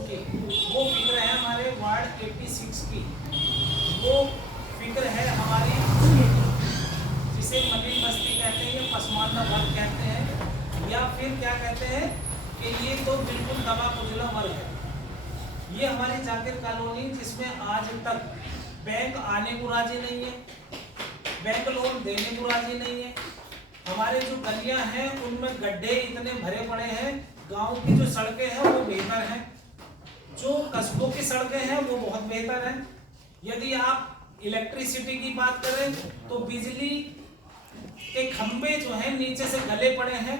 की, वो फिक्र है हमारे वार्ड 86 की, वो फिक्र है हमारी जिसे मलिन बस्ती कहते हैं, ये पसमानदा वर्ग कहते हैं, या फिर क्या कहते हैं कि ये तो बिल्कुल दबा कुचला वर्ग है। ये हमारी जाकिर कॉलोनी जिसमें आज तक बैंक आने को राजी नहीं है, बैंक लोन देने को राजी नहीं है। हमारे जो गलियां हैं उनमें गड्ढे इतने भरे पड़े हैं, गांव की जो सड़कें हैं वो बेहतर हैं, जो कस्बों की सड़कें हैं वो बहुत बेहतर हैं। यदि आप इलेक्ट्रिसिटी की बात करें तो बिजली के खंभे जो हैं नीचे से गले पड़े हैं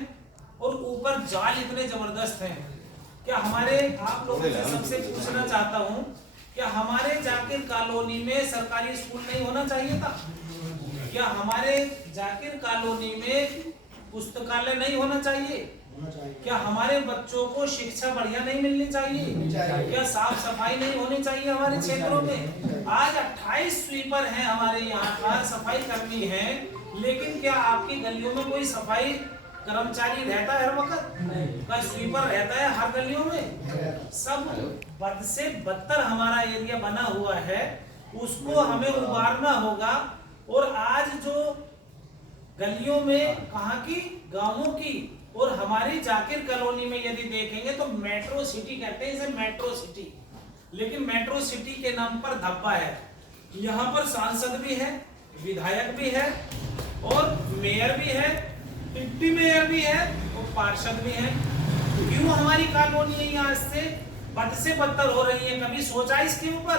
और ऊपर जाल इतने जबरदस्त हैं। क्या हमारे आप लोगों से सबसे पूछना चाहता हूं, क्या हमारे जाकिर कॉलोनी में सरकारी स्कूल नहीं होना चाहिए था? क्या हमारे जाकिर कॉलोनी में पुस्तकालय नहीं होना चाहिए? क्या हमारे बच्चों को शिक्षा बढ़िया नहीं मिलनी चाहिए? क्या साफ सफाई नहीं होनी चाहिए हमारे क्षेत्रों में? आज 28 स्वीपर हैं हमारे यहाँ पर, सफाई कर्मी हैं, लेकिन क्या आपकी गलियों में कोई सफाई कर्मचारी रहता है हर वक्त? क्या स्वीपर रहता है हर गलियों में? सब बद से बदतर हमारा एरिया बना हुआ है, उसको हमें उबारना होगा। और आज जो गलियों में कहाँ की, गांवों की, और हमारी जाकिर कॉलोनी में यदि देखेंगे तो मेट्रो सिटी कहते हैं इसे, मेट्रो सिटी, लेकिन मेट्रो सिटी के नाम पर धब्बा है। यहाँ पर सांसद भी है, विधायक भी है, और मेयर भी है, डिप्टी मेयर भी है, और पार्षद भी है। क्यों हमारी कॉलोनी आज से बदतर हो रही है? कभी सोचा इसके ऊपर?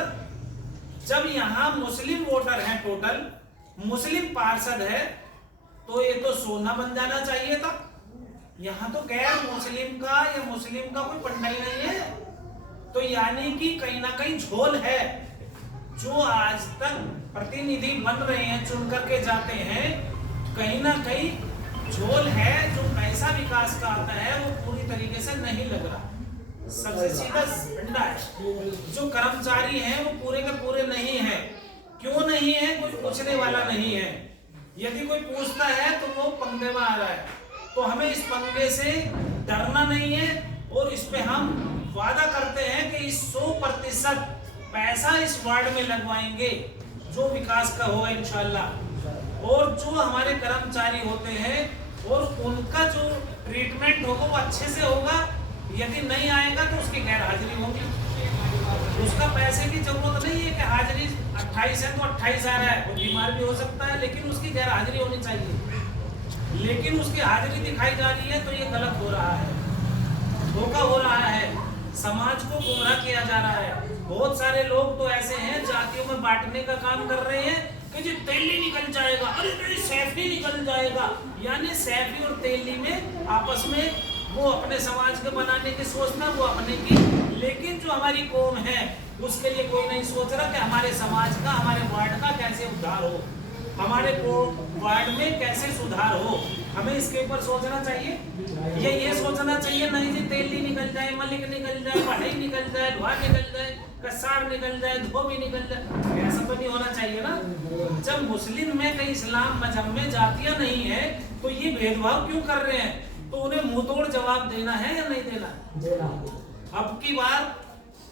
जब यहाँ मुस्लिम वोटर हैं, टोटल मुस्लिम पार्षद है, तो ये तो सोना बन जाना चाहिए था। यहाँ तो गैर मुस्लिम का या मुस्लिम का कोई पंडा ही नहीं है, तो यानी कि कहीं ना कहीं झोल है। जो आज तक प्रतिनिधि बन रहे हैं, चुन करके जाते हैं, कहीं ना कहीं झोल है। जो पैसा विकास का आता है वो पूरी तरीके से नहीं लग रहा, सबसे सीधा पंडा है। जो कर्मचारी हैं वो पूरे के पूरे नहीं है। क्यों नहीं है? कोई पूछने वाला नहीं है। यदि कोई पूछता है तो वो पंगे में आ रहा है। तो हमें इस पंगे से डरना नहीं है, और इस पे हम वादा करते हैं कि इस 100% पैसा इस वार्ड में लगवाएंगे जो विकास का होगा इंशाल्लाह। और जो हमारे कर्मचारी होते हैं और उनका जो ट्रीटमेंट होगा वो अच्छे से होगा। यदि नहीं आएगा तो उसकी गैर हाजिरी होगी। उसका पैसे की जरूरत नहीं है कि हाजिरी 28 है तो 28 आ रहा है, वो बीमार भी हो सकता है, लेकिन उसकी गैर हाजिरी होनी चाहिए। लेकिन उसकी हाजिरी दिखाई जा रही है तो ये गलत हो रहा है, धोखा हो रहा है, समाज को गुमराह किया जा रहा है। बहुत सारे लोग तो ऐसे हैं जातियों में बांटने का काम कर रहे हैं कि जी तेली निकल जाएगा, अरे नहीं सैफी निकल जाएगा, यानी सैफी और तेली में आपस में वो अपने समाज के बनाने की सोचना, वो अपने की। लेकिन जो हमारी कौम है उसके लिए कोई नहीं सोच रहा कि हमारे समाज का, हमारे वार्ड का कैसे उद्धार हो, हमारे वार्ड में कैसे सुधार हो। हमें इसके ऊपर सोचना चाहिए। ये सोचना चाहिए नहीं जी तेली निकल जाए, मलिक निकल जाए, बढ़ई निकल जाए, धुआ निकल जाए, कसार निकल जाए, धोबी निकल जाए, ऐसा तो नहीं होना चाहिए ना। जब मुस्लिम में कहीं इस्लाम मजहब में जातियां नहीं है तो ये भेदभाव क्यों कर रहे हैं? तो उन्हें मुंह तोड़ जवाब देना है या नहीं देना? अब की बार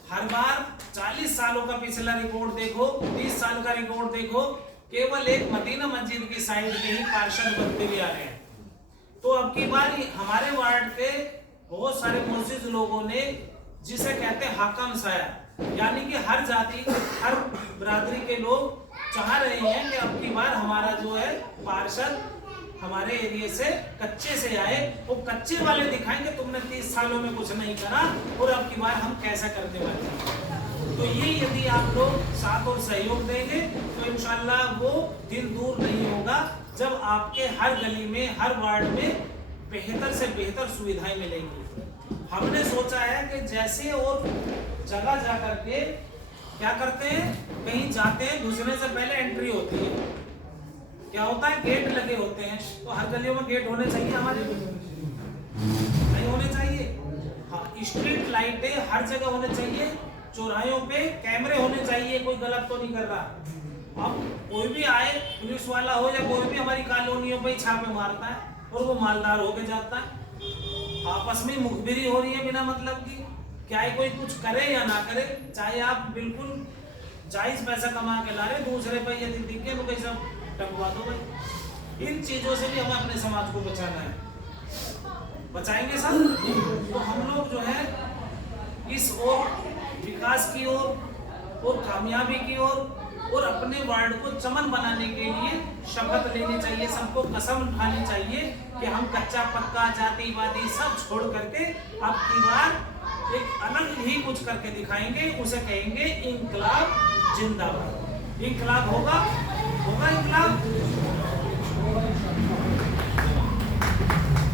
हर बार 40 सालों का पिछला रिकॉर्ड देखो, 30 साल का रिकॉर्ड देखो, केवल एक मदीना मस्जिद की साइड के ही पार्षद बनते भी आ रहे हैं। तो अब की बार हमारे वार्ड के बहुत सारे मुस्लिम लोगों ने, जिसे कहते हैं हाकम साया, यानी कि हर जाति हर बिरादरी के लोग चाह रहे हैं कि अब की बार हमारा जो है पार्षद हमारे एरिया से कच्चे से आए, वो कच्चे वाले दिखाएंगे तुमने 30 सालों में कुछ नहीं करा और अब की बार हम कैसा करने वाले हैं। तो ये यदि आप लोग साथ और सहयोग देंगे तो इंशाल्लाह वो दिन दूर नहीं होगा जब आपके हर गली में, हर वार्ड में बेहतर से बेहतर सुविधाएं मिलेंगी। हमने सोचा है कि जैसे और जगह जा करके क्या करते हैं, कहीं जाते हैं घुसने से पहले एंट्री होती है, क्या होता है गेट लगे होते हैं, तो हर गलियों में गेट होने चाहिए, हमारे नहीं होने चाहिए। हाँ, स्ट्रीट लाइटें हर जगह होने चाहिए, चौराहों पे कैमरे होने चाहिए, कोई गलत तो नहीं कर रहा। अब कोई भी आए, पुलिस वाला हो या कोई भी, हमारी कॉलोनियों पे छापे मारता है और वो मालदार होके जाता है। आपस में मुखबिरी हो रही है बिना मतलब की, चाहे कोई कुछ करे या ना करे, चाहे आप बिल्कुल जायज पैसा कमा के ला रहे, दूसरे पे यदि दिखे तो कैसा टंगवा दो भाई। इन चीजों से भी हमें अपने समाज को बचाना है, बचाएंगे सब तो हम लोग जो है इस ओर विकास की ओर और कामयाबी की ओर और अपने वार्ड को चमन बनाने के लिए शपथ लेनी चाहिए, सबको कसम उठानी चाहिए कि हम कच्चा पक्का जातिवादी सब छोड़ करके अब की बार एक अलग ही कुछ करके दिखाएंगे, उसे कहेंगे इंकलाब जिंदाबाद। इंकलाब होगा, होगा इंकलाब।